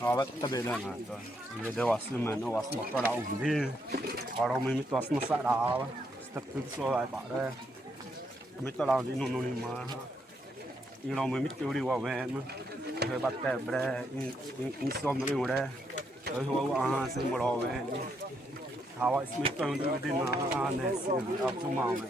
Avetta bene, vedevo assolutamente was motor da umbi, ora mi metto a snussare, sta tutto a fare, metto la di non ma io non mi metto di uoven, che batte bre, in somri ure, e ho se muoven, how I smith on the dinner, and up to mom.